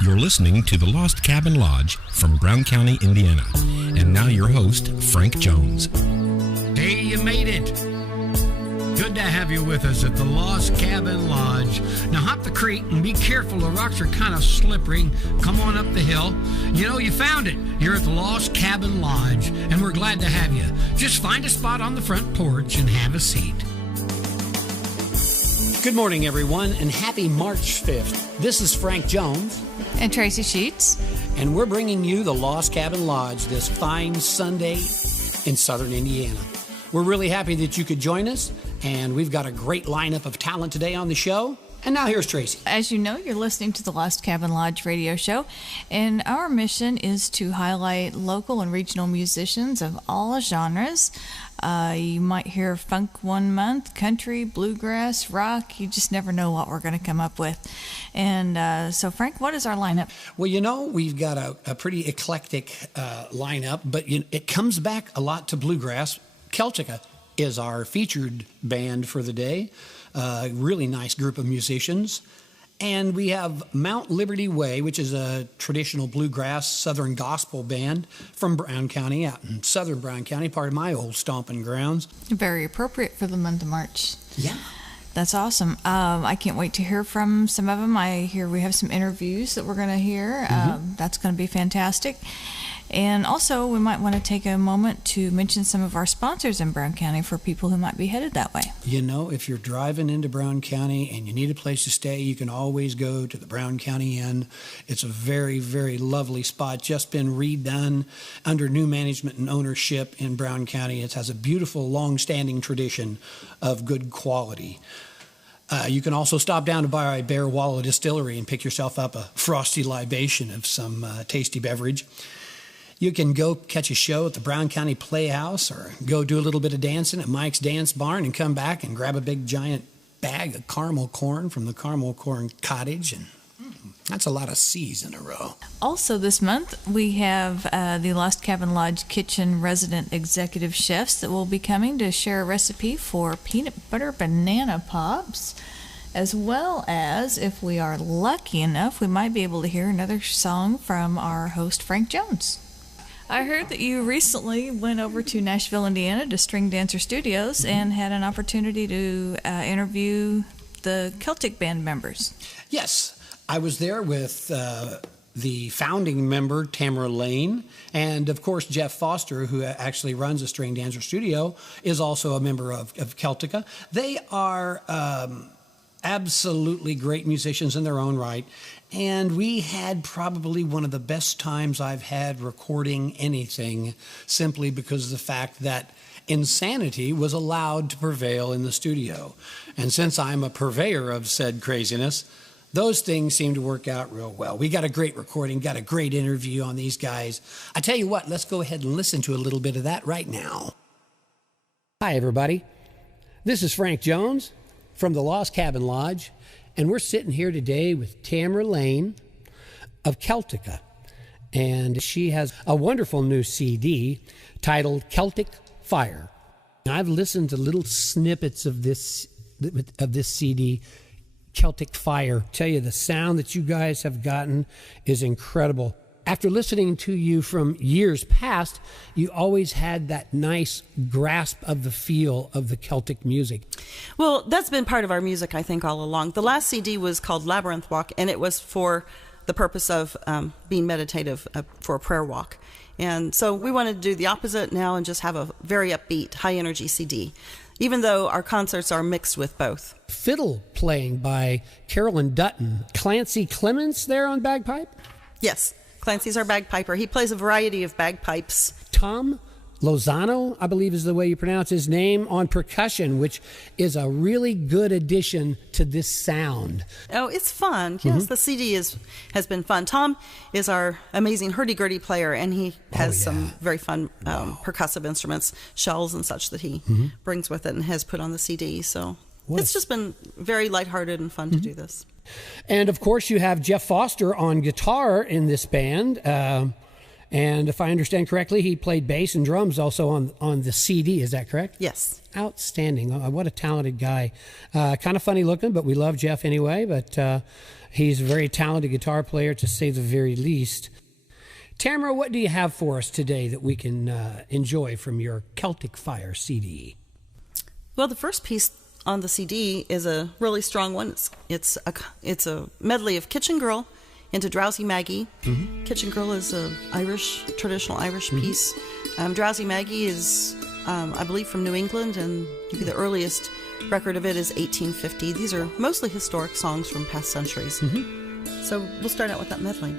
You're listening to The Lost Cabin Lodge from Brown County, Indiana. And now your host, Frank Jones. Hey, you made it. Good to have you with us at the Lost Cabin Lodge. Now hop the creek and be careful. The rocks are kind of slippery. Come on up the hill. You know, you found it. You're at the Lost Cabin Lodge, and we're glad to have you. Just find a spot on the front porch and have a seat. Good morning, everyone, and happy March 5th. This is Frank Jones. And Tracy Sheets. And we're bringing you the Lost Cabin Lodge this fine Sunday in southern Indiana. We're really happy that you could join us, and we've got a great lineup of talent today on the show. And now here's Tracy. As you know, you're listening to the Lost Cabin Lodge radio show, and our mission is to highlight local and regional musicians of all genres. You might hear funk one month, country, bluegrass, rock. You just never know what we're going to come up with. And so, Frank, what is our lineup? Well, you know, we've got a pretty eclectic lineup, but it comes back a lot to bluegrass. Celtica is our featured band for the day. Really nice group of musicians. And we have Mount Liberty Way, which is a traditional bluegrass southern gospel band from Brown County, out in southern Brown County, part of my old stomping grounds. Very appropriate for the month of March. Yeah. That's awesome. I can't wait to hear from some of them. I hear we have some interviews that we're going to hear. That's going to be fantastic. And also, we might want to take a moment to mention some of our sponsors in Brown County for people who might be headed that way. You know, if you're driving into Brown County and you need a place to stay, you can always go to the Brown County Inn. It's a very, very lovely spot, just been redone under new management and ownership in Brown County. It has a beautiful, long-standing tradition of good quality. You can also stop down to by Bear Wallow Distillery and pick yourself up a frosty libation of some tasty beverage. You can go catch a show at the Brown County Playhouse or go do a little bit of dancing at Mike's Dance Barn and come back and grab a big giant bag of caramel corn from the Caramel Corn Cottage. And that's a lot of C's in a row. Also this month, we have the Lost Cabin Lodge Kitchen resident executive chefs that will be coming to share a recipe for peanut butter banana pops. As well as, if we are lucky enough, we might be able to hear another song from our host, Frank Jones. I heard that you recently went over to Nashville, Indiana to String Dancer Studios and had an opportunity to interview the Celtic band members. Yes, I was there with the founding member, Tamara Lane, and of course Jeff Foster, who actually runs the String Dancer Studio, is also a member of Celtica. They are absolutely great musicians in their own right. And we had probably one of the best times I've had recording anything, simply because of the fact that insanity was allowed to prevail in the studio. And since I'm a purveyor of said craziness, those things seem to work out real well. We got a great recording, got a great interview on these guys. I tell you what, let's go ahead and listen to a little bit of that right now. Hi, everybody. This is Frank Jones from the Lost Cabin Lodge. And we're sitting here today with Tamara Lane of Celtica. And she has a wonderful new CD titled Celtic Fire. And I've listened to little snippets of this CD, Celtic Fire. I tell you, the sound that you guys have gotten is incredible. After listening to you from years past, you always had that nice grasp of the feel of the Celtic music. Well, that's been part of our music, I think, all along. The last CD was called Labyrinth Walk, and it was for the purpose of being meditative for a prayer walk. And so we wanted to do the opposite now and just have a very upbeat, high-energy CD, even though our concerts are mixed with both. Fiddle playing by Carolyn Dutton. Clancy Clements there on bagpipe? Yes. Clancy's our bagpiper. He plays a variety of bagpipes. Tom Lozano, I believe is the way you pronounce his name, on percussion, which is a really good addition to this sound. Oh, it's fun. Yes, the CD has been fun. Tom is our amazing hurdy-gurdy player, and he has some very fun percussive instruments, shells and such that he brings with it and has put on the CD. So it's just been very lighthearted and fun to do this. And, of course, you have Jeff Foster on guitar in this band. And if I understand correctly, he played bass and drums also on the CD. Is that correct? Yes. Outstanding. What a talented guy. Kind of funny looking, but we love Jeff anyway. But he's a very talented guitar player, to say the very least. Tamara, what do you have for us today that we can enjoy from your Celtic Fire CD? Well, the first piece on the CD is a really strong one. It's a medley of Kitchen Girl into Drowsy Maggie. Mm-hmm. Kitchen Girl is a traditional Irish piece. Drowsy Maggie is, I believe, from New England, and maybe the earliest record of it is 1850. These are mostly historic songs from past centuries. Mm-hmm. So we'll start out with that medley.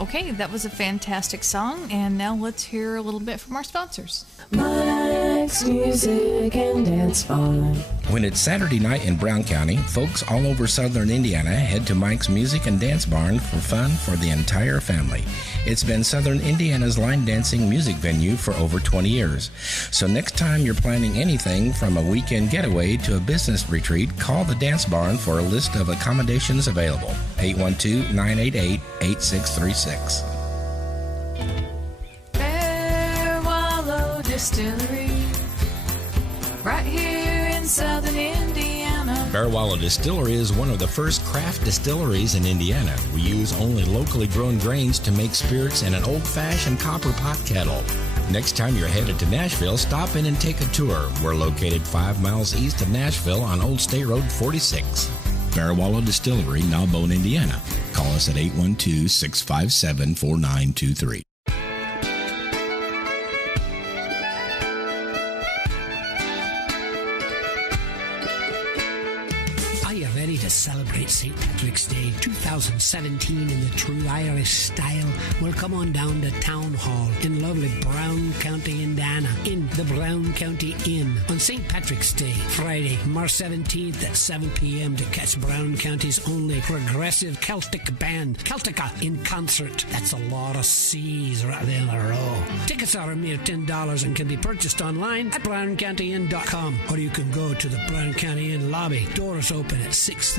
Okay, that was a fantastic song, and now let's hear a little bit from our sponsors. Mike's Music and Dance Barn. When it's Saturday night in Brown County, folks all over southern Indiana head to Mike's Music and Dance Barn for fun for the entire family. It's been southern Indiana's line dancing music venue for over 20 years. So next time you're planning anything from a weekend getaway to a business retreat, call the Dance Barn for a list of accommodations available. 812-988-8636. Distillery, right here in southern Indiana. Bear Wallow Distillery is one of the first craft distilleries in Indiana. We use only locally grown grains to make spirits in an old-fashioned copper pot kettle. Next time you're headed to Nashville, stop in and take a tour. We're located 5 miles east of Nashville on Old State Road 46. Bear Wallow Distillery, Narbonne, Indiana. Call us at 812-657-4923. To celebrate St. Patrick's Day 2017 in the true Irish style, well, come on down to Town Hall in lovely Brown County, Indiana, in the Brown County Inn on St. Patrick's Day, Friday, March 17th at 7 p.m. to catch Brown County's only progressive Celtic band, Celtica, in concert. That's a lot of C's right there in a row. Tickets are a mere $10 and can be purchased online at browncountyinn.com, or you can go to the Brown County Inn lobby. Doors open at 6:30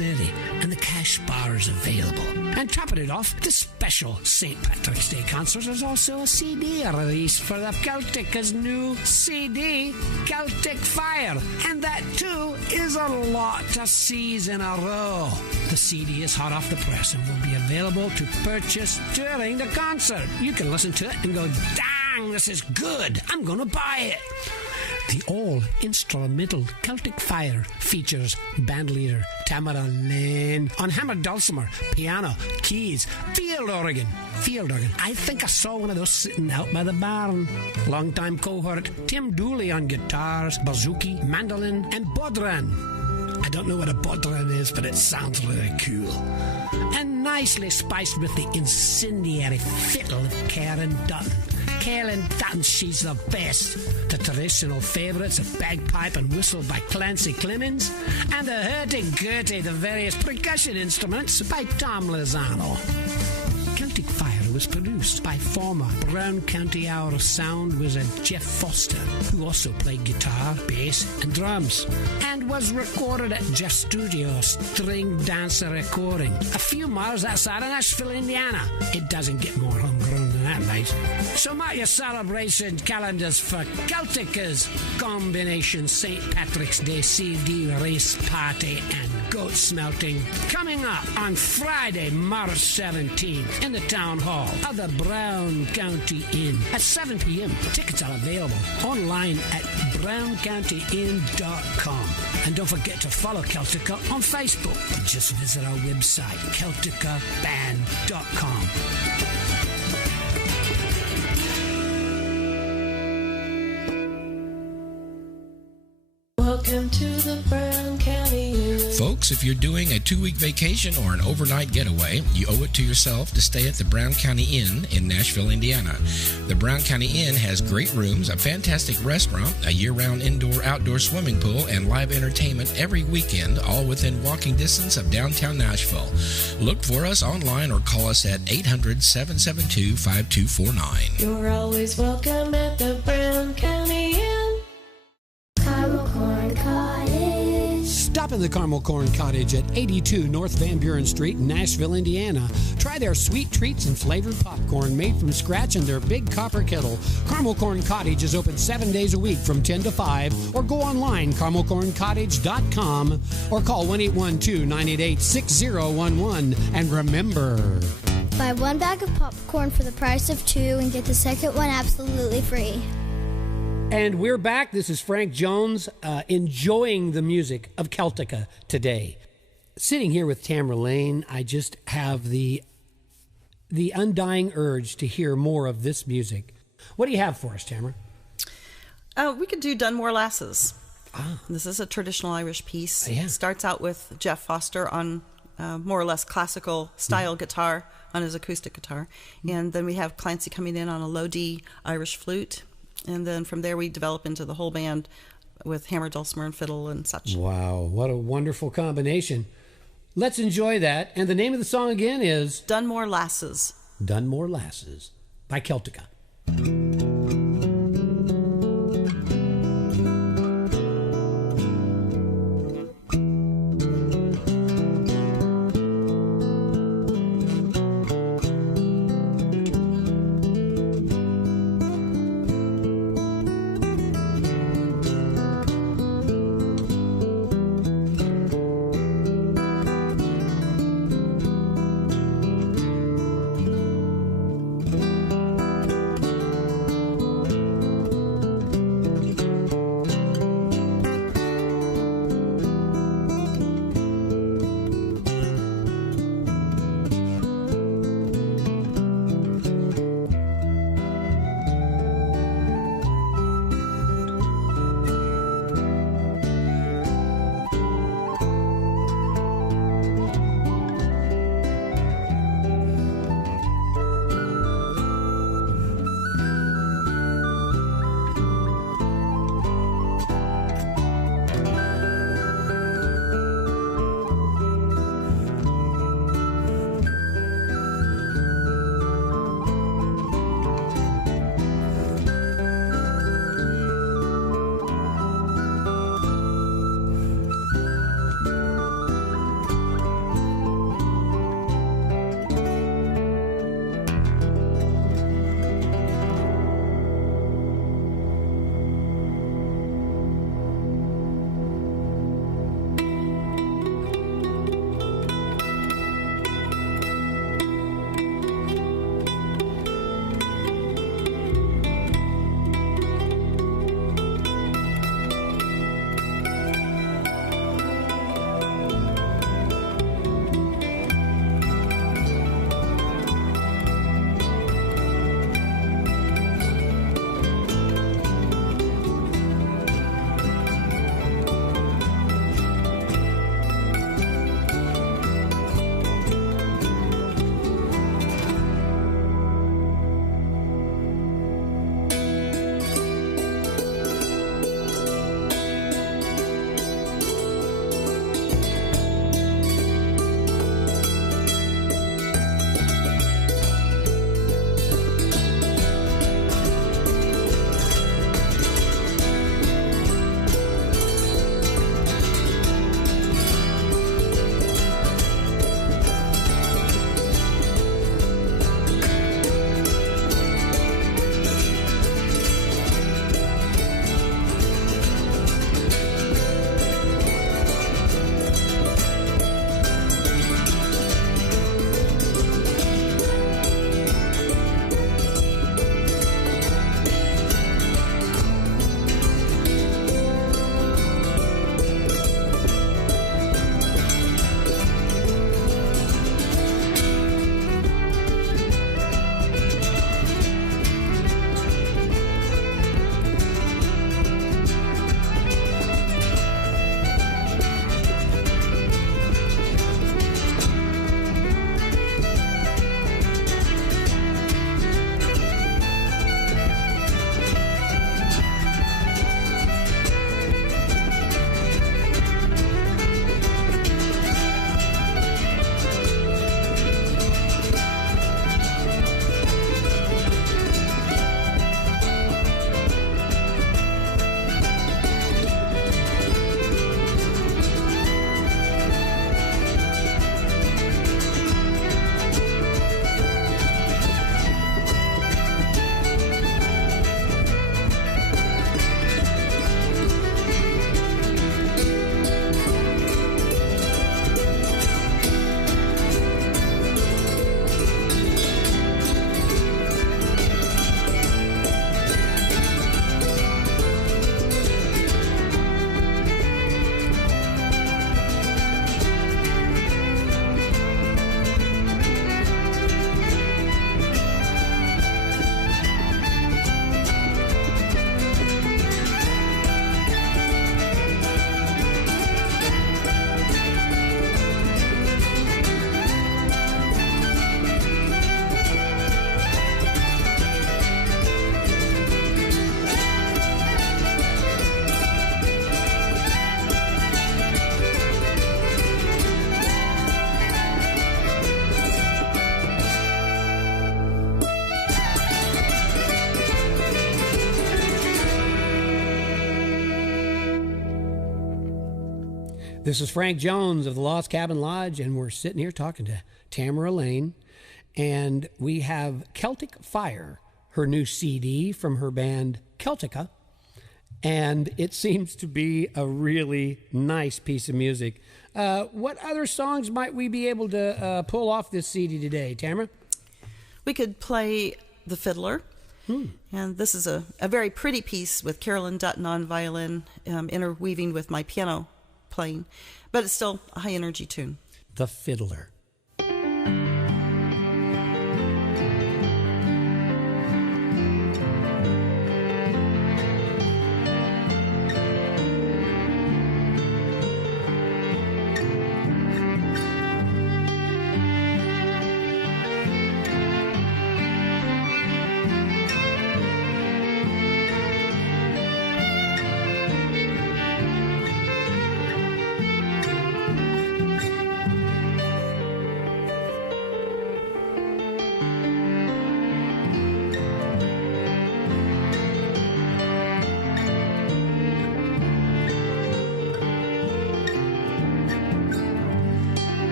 and the cash bar is available. And topping it off, the special St. Patrick's Day concert is also a CD release for the Celtica's new CD, Celtic Fire. And that too is a lot of C's in a row. The CD is hot off the press and will be available to purchase during the concert. You can listen to it and go, dang, this is good. I'm going to buy it. The all-instrumental Celtic Fire features bandleader Tamara Lane on hammer dulcimer, piano, keys, field organ. I think I saw one of those sitting out by the barn. Longtime cohort Tim Dooley on guitars, bouzouki, mandolin, and bodhran. I don't know what a bodhran is, but it sounds really cool. And nicely spiced with the incendiary fiddle of Karen Dutton. Karen Dutton, she's the best. The traditional favourites of bagpipe and whistle by Clancy Clemens, and the hurdy-gurdy, the various percussion instruments by Tom Lozano. Celtic Fire was produced by former Brown County Hour of Sound wizard Jeff Foster, who also played guitar, bass, and drums, and was recorded at Jeff Studio String Dancer Recording, a few miles outside of Nashville, Indiana. It doesn't get more homegrown than that, mate. So mark your celebration calendars for Celtica's combination St. Patrick's Day CD race party and goat smelting coming up on Friday, March 17th in the Town Hall of the Brown County Inn at 7 p.m. Tickets are available online at browncountyinn.com. And don't forget to follow Celtica on Facebook. Just visit our website, celticaband.com. Welcome to the Brown County Inn. Folks, if you're doing a 2-week vacation or an overnight getaway, you owe it to yourself to stay at the Brown County Inn in Nashville, Indiana. The Brown County Inn has great rooms, a fantastic restaurant, a year-round indoor-outdoor swimming pool, and live entertainment every weekend, all within walking distance of downtown Nashville. Look for us online or call us at 800-772-5249. You're always welcome at the Brown County Inn. Caramel Corn Cottage. Stop in the Caramel Corn Cottage at 82 North Van Buren Street in Nashville, Indiana. Try their sweet treats and flavored popcorn made from scratch in their big copper kettle. Caramel Corn Cottage is open 7 days a week from 10 to 5, or go online, caramelcorncottage.com, or call 1-812-988-6011. And remember, buy one bag of popcorn for the price of 2 and get the second one absolutely free. and we're back. This is Frank Jones, enjoying the music of Celtica today. Sitting here with Tamara Lane, I just have the undying urge to hear more of this music. What do you have for us, Tamara? We could do Dunmore Lasses. This is a traditional Irish piece. Yeah. It starts out with Jeff Foster on more or less classical style guitar on his acoustic guitar. And then we have Clancy coming in on a low D Irish flute. And then from there we develop into the whole band with hammer, dulcimer, and fiddle and such. Wow, what a wonderful combination. Let's enjoy that. And the name of the song again is Dunmore Lasses. Dunmore Lasses by Celtica. This is Frank Jones of the Lost Cabin Lodge, and we're sitting here talking to Tamara Lane, and we have Celtic Fire, her new CD from her band Celtica, and it seems to be a really nice piece of music. What other songs might we be able to pull off this CD today, Tamara? We could play The Fiddler. And this is a very pretty piece with Carolyn Dutton on violin, interweaving with my piano playing, but it's still a high energy tune. The Fiddler.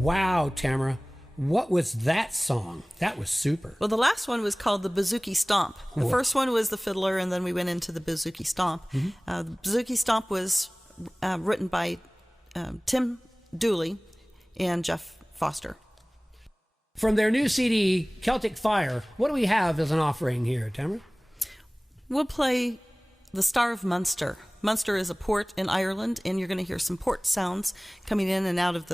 Wow, Tamara. What was that song? That was super. Well, the last one was called the Bouzouki Stomp. The first one was the fiddler, and then we went into the Bouzouki Stomp. The Bouzouki Stomp was written by Tim Dooley and Jeff Foster. From their new CD, Celtic Fire, what do we have as an offering here, Tamara? We'll play The Star of Munster. Munster is a port in Ireland, and you're going to hear some port sounds coming in and out of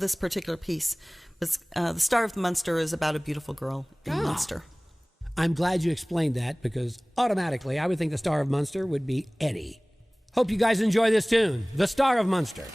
this particular piece. The Star of Munster is about a beautiful girl in Munster. I'm glad you explained that, because automatically I would think the Star of Munster would be Eddie. Hope you guys enjoy this tune, The Star of Munster.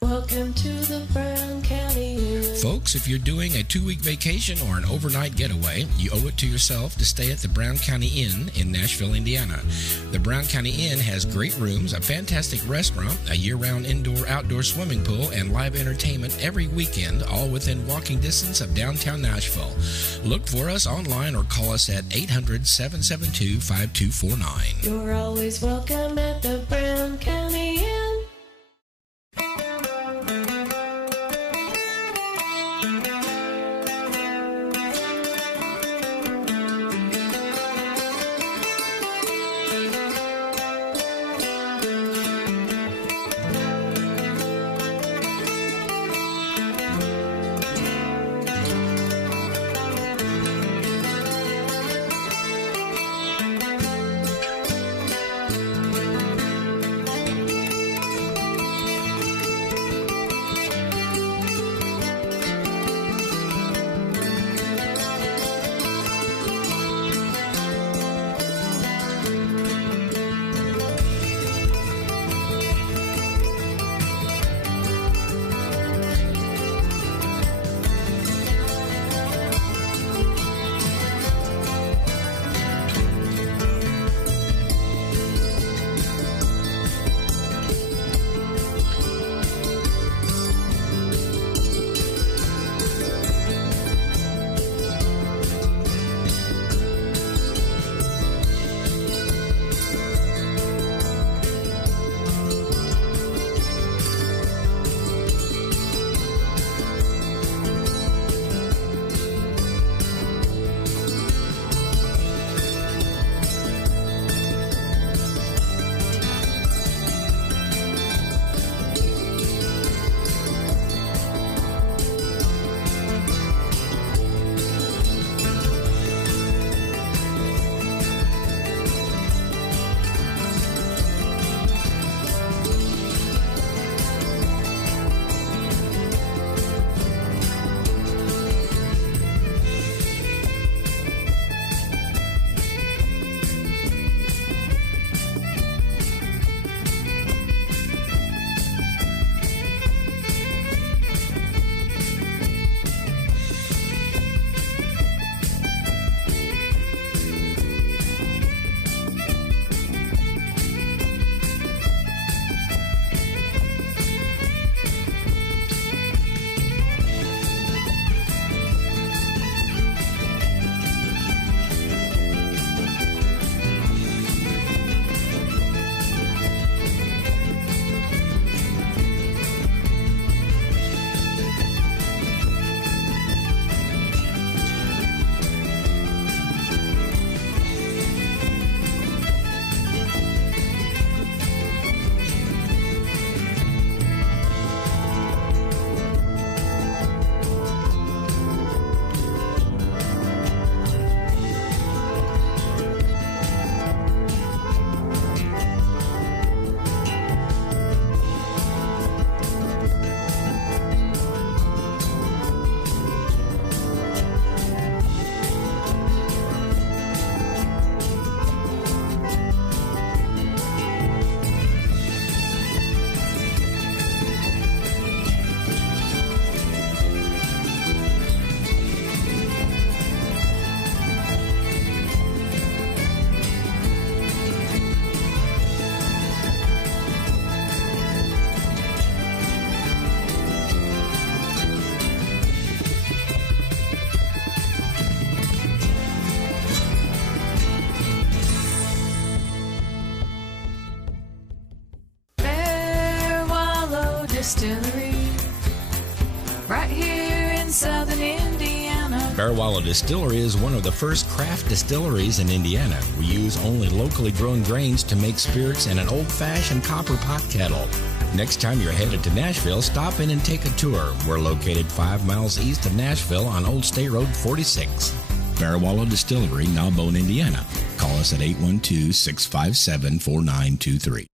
Welcome to the Brown County Inn. Folks, if you're doing a 2-week vacation or an overnight getaway, you owe it to yourself to stay at the Brown County Inn in Nashville, Indiana. The Brown County Inn has great rooms, a fantastic restaurant, a year-round indoor-outdoor swimming pool, and live entertainment every weekend, all within walking distance of downtown Nashville. Look for us online or call us at 800-772-5249. You're always welcome at the Brown County Inn. Distillery, right here in southern Indiana. Bear Wallow Distillery is one of the first craft distilleries in Indiana. We use only locally grown grains to make spirits in an old-fashioned copper pot kettle. Next time you're headed to Nashville, stop in and take a tour. We're located 5 miles east of Nashville on Old State Road 46. Bear Wallow Distillery, Narbonne, Indiana. Call us at 812-657-4923.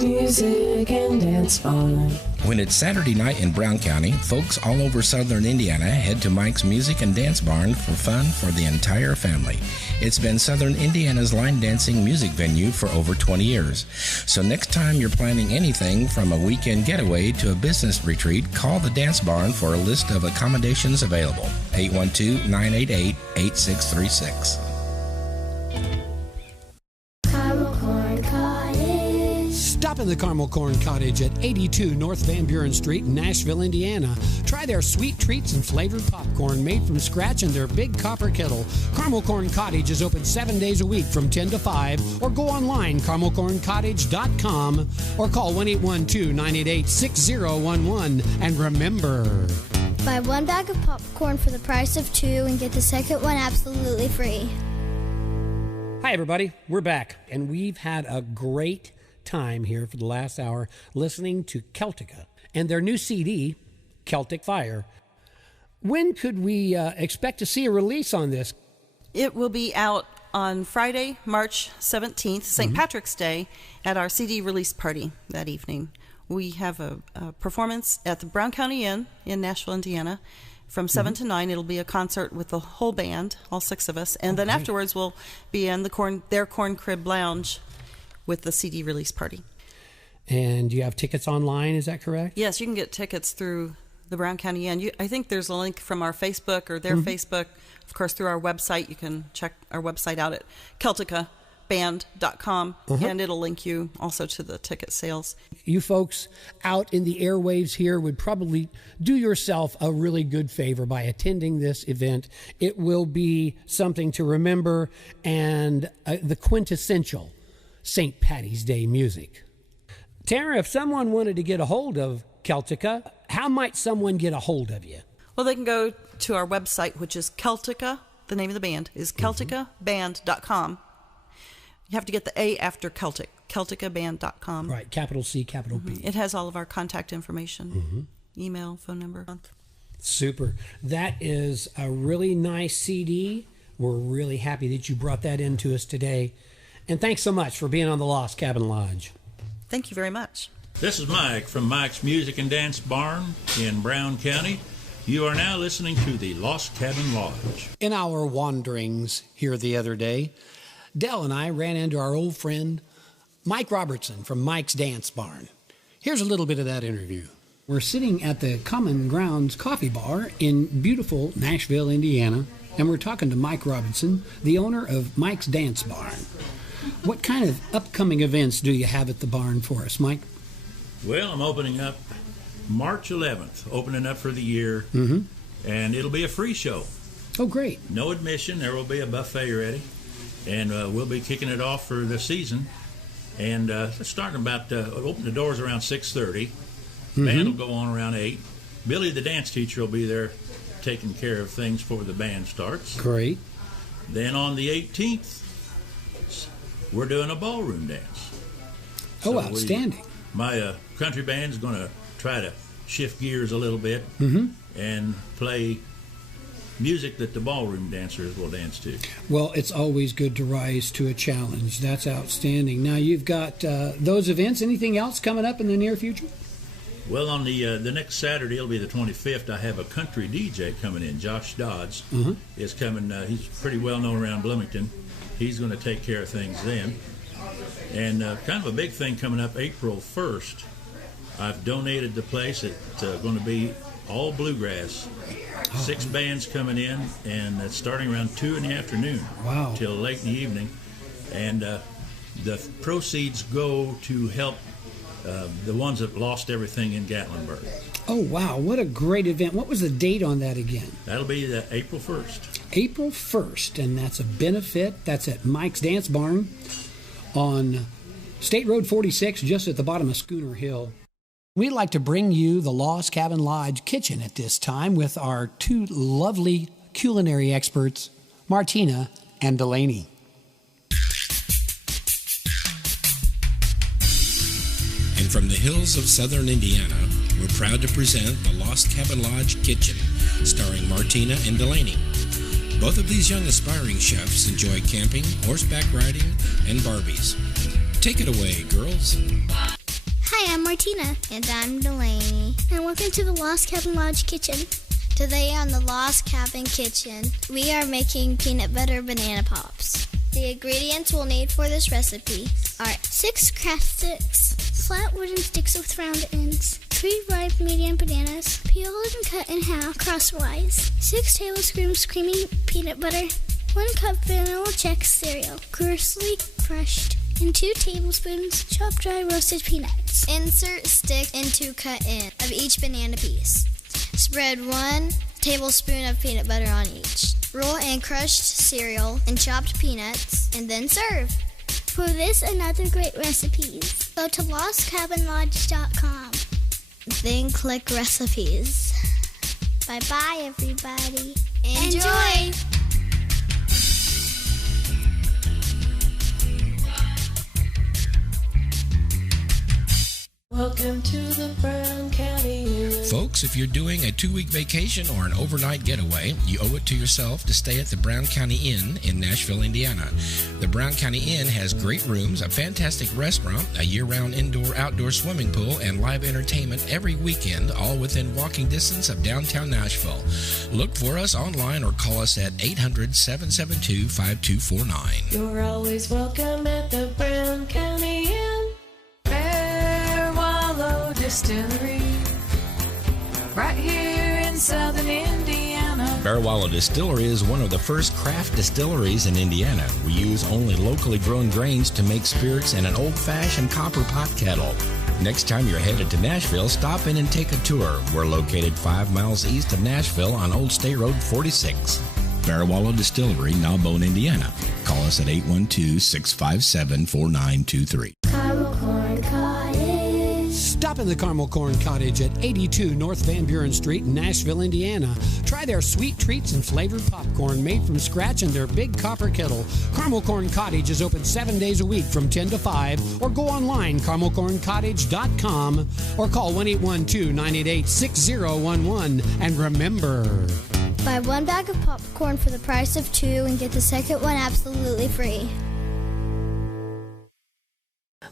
Music and Dance Barn. When it's Saturday night in Brown County, folks all over southern Indiana head to Mike's Music and Dance Barn for fun for the entire family. It's been southern Indiana's line dancing music venue for over 20 years. So next time you're planning anything from a weekend getaway to a business retreat, call the Dance Barn for a list of accommodations available. 812-988-8636. Stop in the Caramel Corn Cottage at 82 North Van Buren Street in Nashville, Indiana. Try their sweet treats and flavored popcorn made from scratch in their big copper kettle. Caramel Corn Cottage is open 7 days a week from 10 to 5, or go online, caramelcorncottage.com, or call 1-812-988-6011. And remember, buy one bag of popcorn for the price of two and get the second one absolutely free. hi everybody, we're back, and we've had a great time here for the last hour listening to Celtica and their new CD, Celtic Fire. When could we expect to see a release on this? It will be out on Friday, March 17th, St. Patrick's Day, at our CD release party that evening. We have a performance at the Brown County Inn in Nashville, Indiana. From 7 to 9, it'll be a concert with the whole band, all 6 of us. And then afterwards, we'll be in their Corn Crib Lounge with the CD release party. And you have tickets online, is that correct? Yes, you can get tickets through the Brown County Inn. I think there's a link from our Facebook or their Facebook. Of course, through our website. You can check our website out at celticaband.com, and it'll link you also to the ticket sales. You folks out in the airwaves here would probably do yourself a really good favor by attending this event. It will be something to remember and the quintessential St. Patty's Day music. Tara, if someone wanted to get a hold of Celtica, how might someone get a hold of you? Well, they can go to our website, which is Celtica. The name of the band is celticaband.com. You have to get the A after Celtic, celticaband.com. Right, capital C, capital B. It has all of our contact information, email, phone number. Super. That is a really nice CD. We're really happy that you brought that in to us today. And thanks so much for being on the Lost Cabin Lodge. Thank you very much. This is Mike from Mike's Music and Dance Barn in Brown County. You are now listening to the Lost Cabin Lodge. In our wanderings here the other day, Dell and I ran into our old friend Mike Robertson from Mike's Dance Barn. Here's a little bit of that interview. We're sitting at the Common Grounds Coffee Bar in beautiful Nashville, Indiana, and we're talking to Mike Robertson, the owner of Mike's Dance Barn. What kind of upcoming events do you have at the barn for us, Mike? Well, I'm opening up March 11th, opening up for the year, and it'll be a free show. Oh, great. No admission. There will be a buffet ready, and we'll be kicking it off for the season. And starting about, open the doors around 6:30. Band will go on around 8. Billy, the dance teacher, will be there taking care of things before the band starts. Great. Then on the 18th, we're doing a ballroom dance. Oh, outstanding. My country band is going to try to shift gears a little bit and play music that the ballroom dancers will dance to. Well, it's always good to rise to a challenge. That's outstanding. Now, you've got those events. Anything else coming up in the near future? Well, on the next Saturday, it'll be the 25th, I have a country DJ coming in. Josh Dodds is coming. He's pretty well known around Bloomington. He's going to take care of things then. And kind of a big thing coming up April 1st, I've donated the place. It's going to be all bluegrass. 6 bands coming in, and it's starting around 2 in the afternoon. Wow. Till late in the evening. And the proceeds go to help the ones that lost everything in Gatlinburg. Oh, wow. What a great event. What was the date on that again? That'll be April 1st. April 1st, and that's a benefit. That's at Mike's Dance Barn on State Road 46, just at the bottom of Schooner Hill. We'd like to bring you the Lost Cabin Lodge kitchen at this time with our 2 lovely culinary experts, Martina and Delaney. And from the hills of southern Indiana, we're proud to present the Lost Cabin Lodge Kitchen, starring Martina and Delaney. Both of these young aspiring chefs enjoy camping, horseback riding, and Barbies. Take it away, girls. Hi, I'm Martina. And I'm Delaney. And welcome to the Lost Cabin Lodge Kitchen. Today on the Lost Cabin Kitchen, we are making peanut butter banana pops. The ingredients we'll need for this recipe are 6 craft sticks, flat wooden sticks with round ends, 3 ripe medium bananas, peeled and cut in half crosswise, 6 tablespoons creamy peanut butter, 1 cup vanilla Chex cereal, coarsely crushed, and 2 tablespoons chopped dry roasted peanuts. Insert stick into cut in of each banana piece. Spread 1 tablespoon of peanut butter on each. Roll in crushed cereal and chopped peanuts, and then serve. For this and other great recipes, go to lostcabinlodge.com. Then click recipes. Bye-bye, everybody. Enjoy! Welcome to the Brown County Inn. Folks, if you're doing a 2-week vacation or an overnight getaway, you owe it to yourself to stay at the Brown County Inn in Nashville, Indiana. The Brown County Inn has great rooms, a fantastic restaurant, a year-round indoor-outdoor swimming pool, and live entertainment every weekend, all within walking distance of downtown Nashville. Look for us online or call us at 800-772-5249. You're always welcome at the Brown County Distillery, right here in southern Indiana. Bearwalla Distillery is one of the first craft distilleries in Indiana. We use only locally grown grains to make spirits in an old-fashioned copper pot kettle. Next time you're headed to Nashville, stop in and take a tour. We're located 5 miles east of Nashville on Old State Road 46. Bearwalla Distillery, Narbonne, Indiana. Call us at 812-657-4923. Caramel Corn Cottage. Stop in the Caramel Corn Cottage at 82 North Van Buren Street in Nashville, Indiana. Try their sweet treats and flavored popcorn made from scratch in their big copper kettle. Caramel Corn Cottage is open 7 days a week from 10 to 5, or go online, caramelcorncottage.com, or call 1-812-988-6011. And remember, Buy one bag of popcorn for the price of 2 and get the second one absolutely free.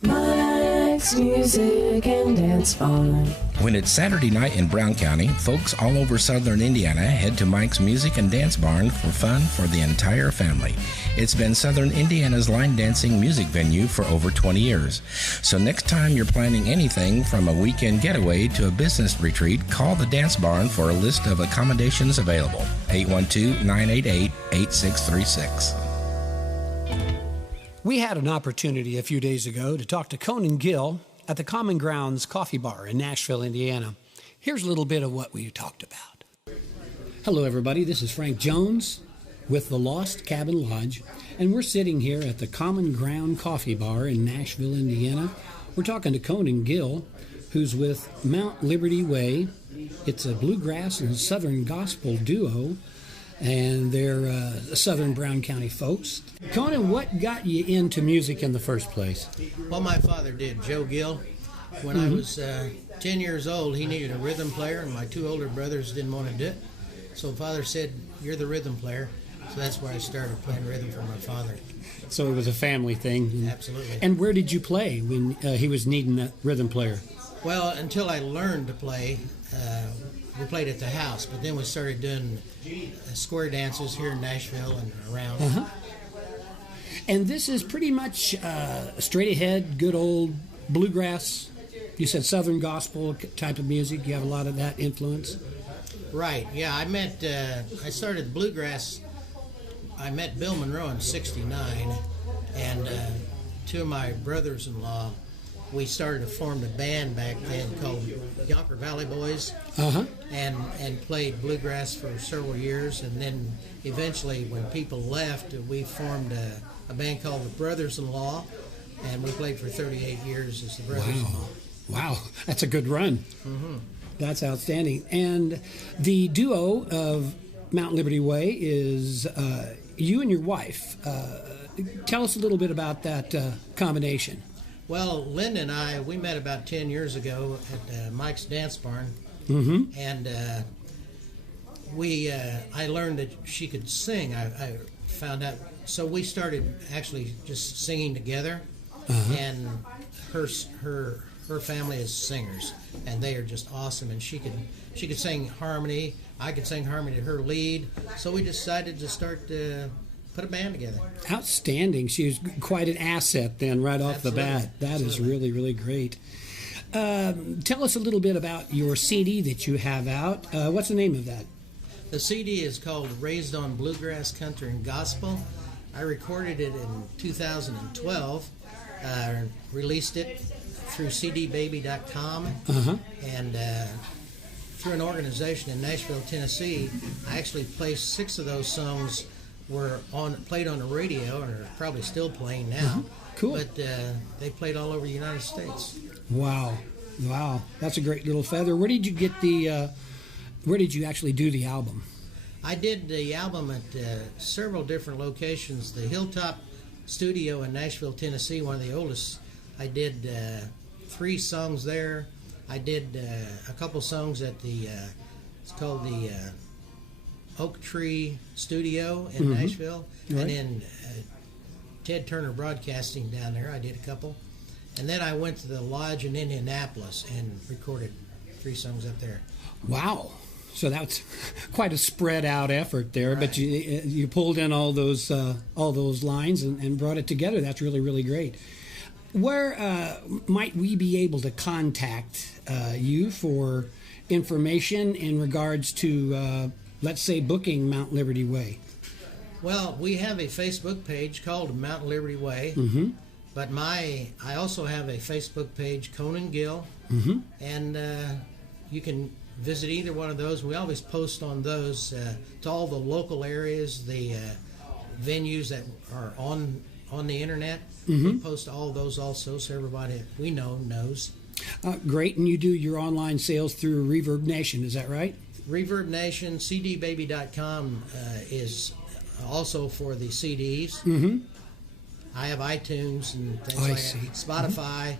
Mike's Music and Dance Barn. When it's Saturday night in Brown County, folks all over southern Indiana head to Mike's Music and Dance Barn for fun for the entire family. It's been southern Indiana's line dancing music venue for over 20 years. So next time you're planning anything from a weekend getaway to a business retreat, call the Dance Barn for a list of accommodations available. 812-988-8636. We had an opportunity a few days ago to talk to Conan Gill at the Common Grounds Coffee Bar in Nashville, Indiana. Here's a little bit of what we talked about. Hello, everybody. This is Frank Jones with the Lost Cabin Lodge, and we're sitting here at the Common Ground Coffee Bar in Nashville, Indiana. We're talking to Conan Gill, who's with Mount Liberty Way. It's a bluegrass and southern gospel duo, and they're southern Brown County folks. Conan, what got you into music in the first place? Well, my father did, Joe Gill. When I was 10 years old, he needed a rhythm player, and my 2 older brothers didn't want to do it. So father said, "You're the rhythm player." So that's where I started playing rhythm for my father. So it was a family thing. Absolutely. And where did you play when he was needing that rhythm player? Well, until I learned to play, we played at the house, but then we started doing square dances here in Nashville and around. Uh-huh. And this is pretty much straight ahead, good old bluegrass. You said southern gospel type of music. You have a lot of that influence. Right. Yeah, I started bluegrass. I met Bill Monroe in '69, and 2 of my brothers-in-law, we started to form a band back then called Yonker Valley Boys, and played bluegrass for several years. And then eventually, when people left, we formed a band called the Brothers-in-Law, and we played for 38 years as the Brothers-in-Law. Wow, that's a good run. Mm-hmm. That's outstanding. And the duo of Mount Liberty Way is you and your wife. Tell us a little bit about that combination. Well, Linda and I, we met about 10 years ago at Mike's Dance Barn, and I learned that she could sing. I found out, so we started actually just singing together, and her family is singers, and they are just awesome. And she could sing harmony. I could sing harmony to her lead. So we decided to start put a band together. Outstanding. She was quite an asset then right off Absolutely. the bat. That Absolutely. is really, really great. Tell us a little bit about your CD that you have out. What's the name of that? The CD is called Raised on Bluegrass, Country, and Gospel. I recorded it in 2012, released it through cdbaby.com, and through an organization in Nashville, Tennessee. I actually placed 6 of those songs were played on the radio, and are probably still playing now. Cool. But they played all over the United States. Wow, that's a great little feather. Where did you get the? Where did you actually do the album? I did the album at several different locations. The Hilltop Studio in Nashville, Tennessee, one of the oldest. I did 3 songs there. I did a couple songs at the, it's called the Oak Tree Studio in Nashville. Right. And then Ted Turner Broadcasting down there, I did a couple. And then I went to the lodge in Indianapolis and recorded 3 songs up there. Wow. So that's quite a spread out effort there, Right. but you pulled in all those lines and brought it together. That's really, really great. Where might we be able to contact you for information in regards to, let's say, booking Mount Liberty Way? Well, we have a Facebook page called Mount Liberty Way, but I also have a Facebook page, Conan Gill, and you can visit either one of those. We always post on those to all the local areas, the venues that are on the internet. We post all those also, so everybody we know knows. Great, and you do your online sales through Reverb Nation, is that right? Reverb Nation, cdbaby.com is also for the CDs. I have iTunes and things like that. Spotify,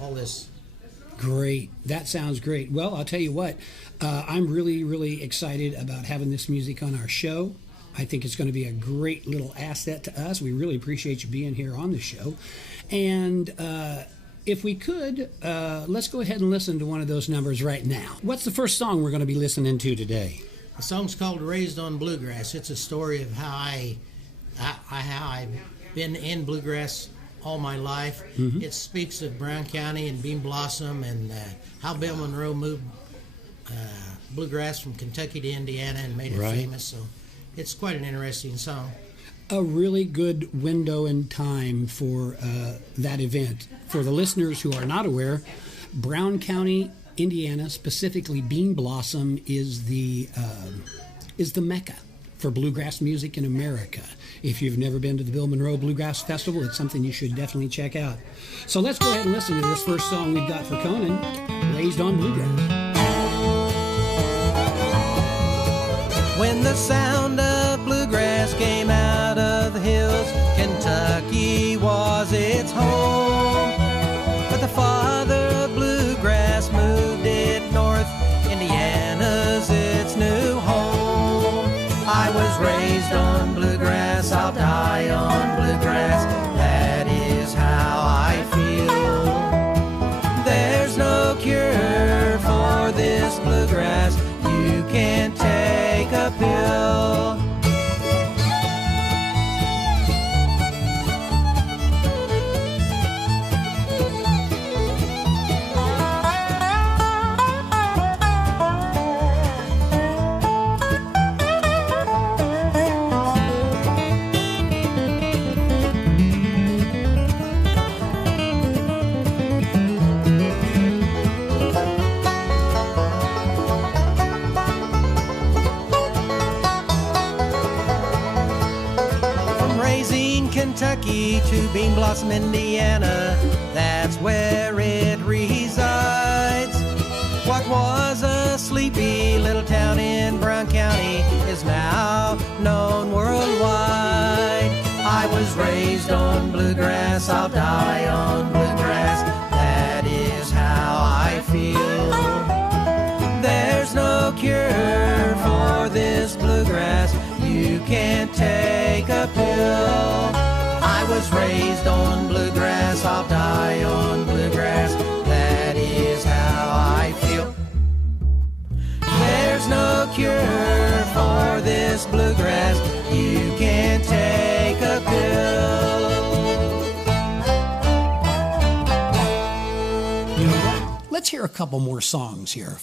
all this. Great. That sounds great. Well, I'll tell you what, I'm really, really excited about having this music on our show. I think it's going to be a great little asset to us. We really appreciate you being here on the show. And if we could, let's go ahead and listen to one of those numbers right now. What's the first song we're going to be listening to today? The song's called Raised on Bluegrass. It's a story of how I've been in bluegrass all my life. It speaks of Brown County and Bean Blossom and how Bill Monroe moved bluegrass from Kentucky to Indiana and made it famous. So it's quite an interesting song. A really good window in time for that event. For the listeners who are not aware, Brown County, Indiana, specifically Bean Blossom, is the mecca for bluegrass music in America. If you've never been to the Bill Monroe Bluegrass Festival, it's something you should definitely check out. So let's go ahead and listen to this first song we've got for Conan, Raised on Bluegrass. When the sound of bluegrass came out of the hills, Kentucky was its home. But the father of bluegrass moved it north, Indiana's its new home. I was raised on bluegrass, I'll die on bluegrass, that is how I feel. There's no cure for this bluegrass, you can't take a pill. Kentucky to Bean Blossom, Indiana, that's where it resides. What was a sleepy little town in Brown County is now known worldwide. I was raised on bluegrass, I'll die on bluegrass, that is how I feel. There's no cure for this bluegrass, you can't take a pill. I was raised on bluegrass, I'll die on bluegrass, that is how I feel. There's no cure for this bluegrass, you can't take a pill. Let's hear a couple more songs here.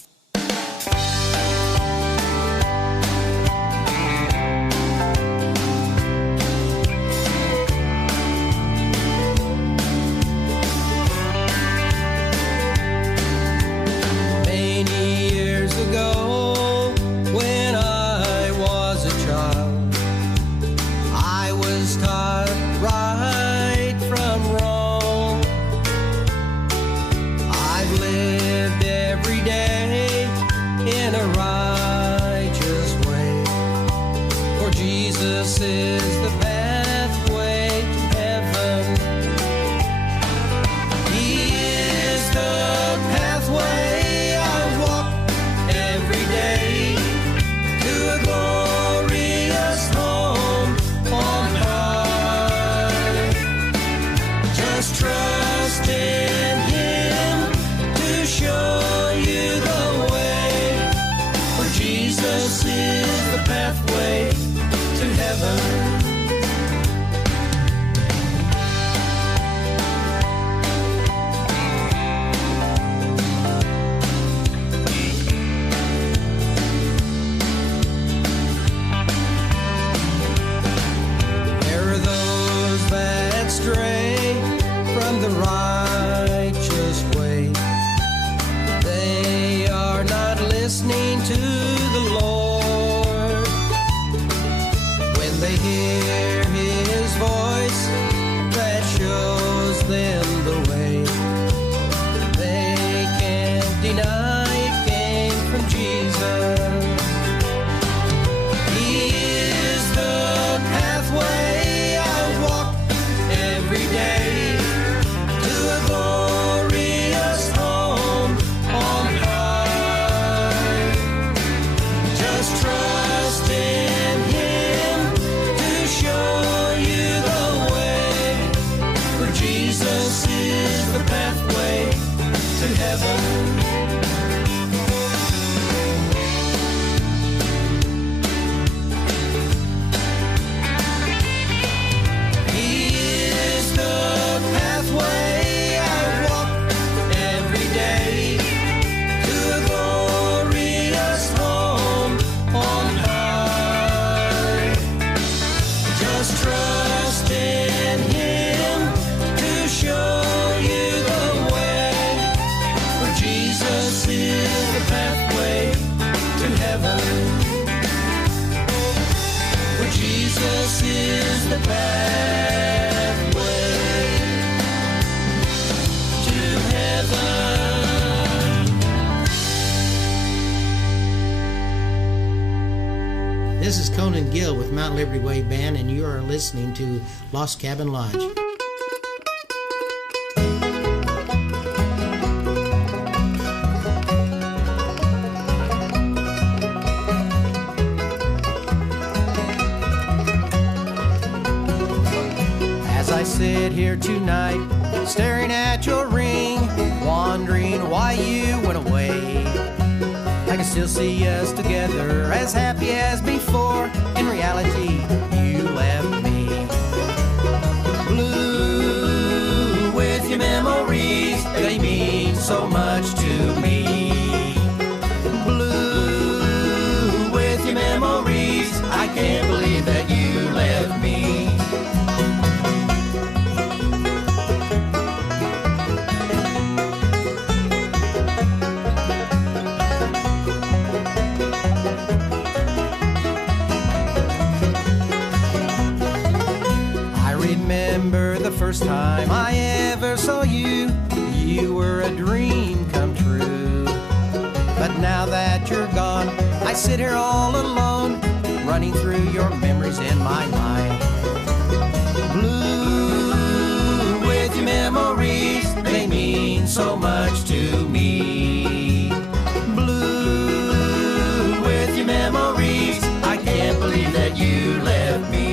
I've lived every day heaven. This is Conan Gill with Mount Liberty Way Band, and you are listening to Lost Cabin Lodge. As I sit here tonight, staring at your ring, wondering why you went away, I can still see us together, as happy as before. In reality, you left me blue with your memories. They mean so much to me. Blue with your memories. I can't believe that you left me. First time I ever saw you, you were a dream come true. But now that you're gone, I sit here all alone, running through your memories in my mind. Blue with your memories, they mean so much to me. Blue with your memories, I can't believe that you left me.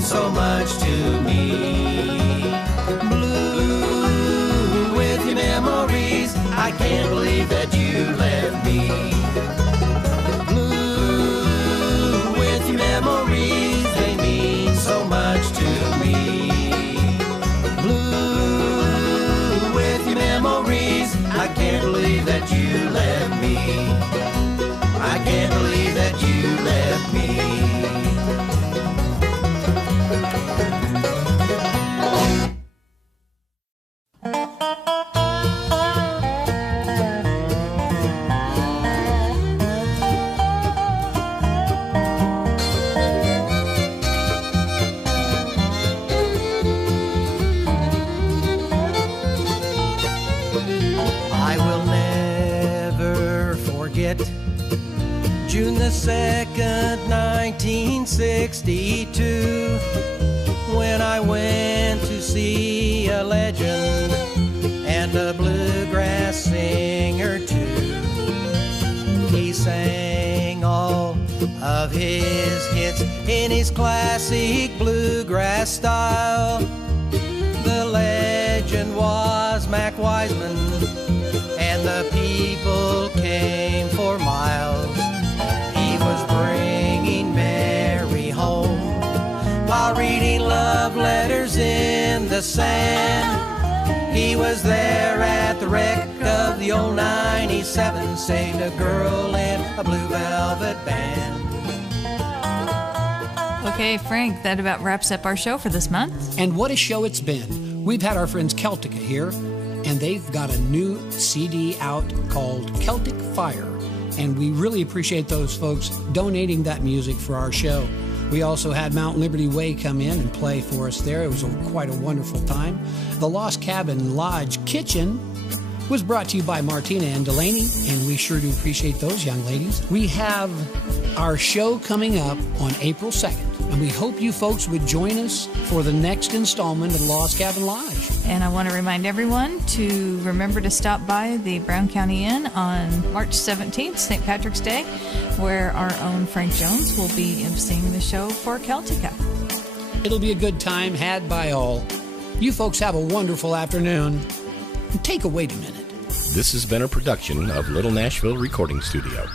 So much to me. Blue with your memories, I can't believe that you left me. Blue with your memories, they mean so much to me. Blue with your memories, I can't believe that you left me. I can't believe that you left me. June the 2nd, 1962, when I went to see a legend and a bluegrass singer too. He sang all of his hits in his classic bluegrass style. The legend was Mac Wiseman, and the people came for miles. Was bringing Mary home while reading love letters in the sand. He was there at the wreck of the old 97, saved a girl in a blue velvet band. Okay, Frank, that about wraps up our show for this month. And what a show it's been. We've had our friends Celtica here, and they've got a new CD out called Celtic Fire. And we really appreciate those folks donating that music for our show. We also had Mount Liberty Way come in and play for us there. It was quite a wonderful time. The Lost Cabin Lodge Kitchen was brought to you by Martina and Delaney, and we sure do appreciate those young ladies. We have our show coming up on April 2nd. And we hope you folks would join us for the next installment of the Lost Cabin Lodge. And I want to remind everyone to remember to stop by the Brown County Inn on March 17th, St. Patrick's Day, where our own Frank Jones will be emceeing the show for Celtica. It'll be a good time had by all. You folks have a wonderful afternoon. And take a wait a minute. This has been a production of Little Nashville Recording Studio.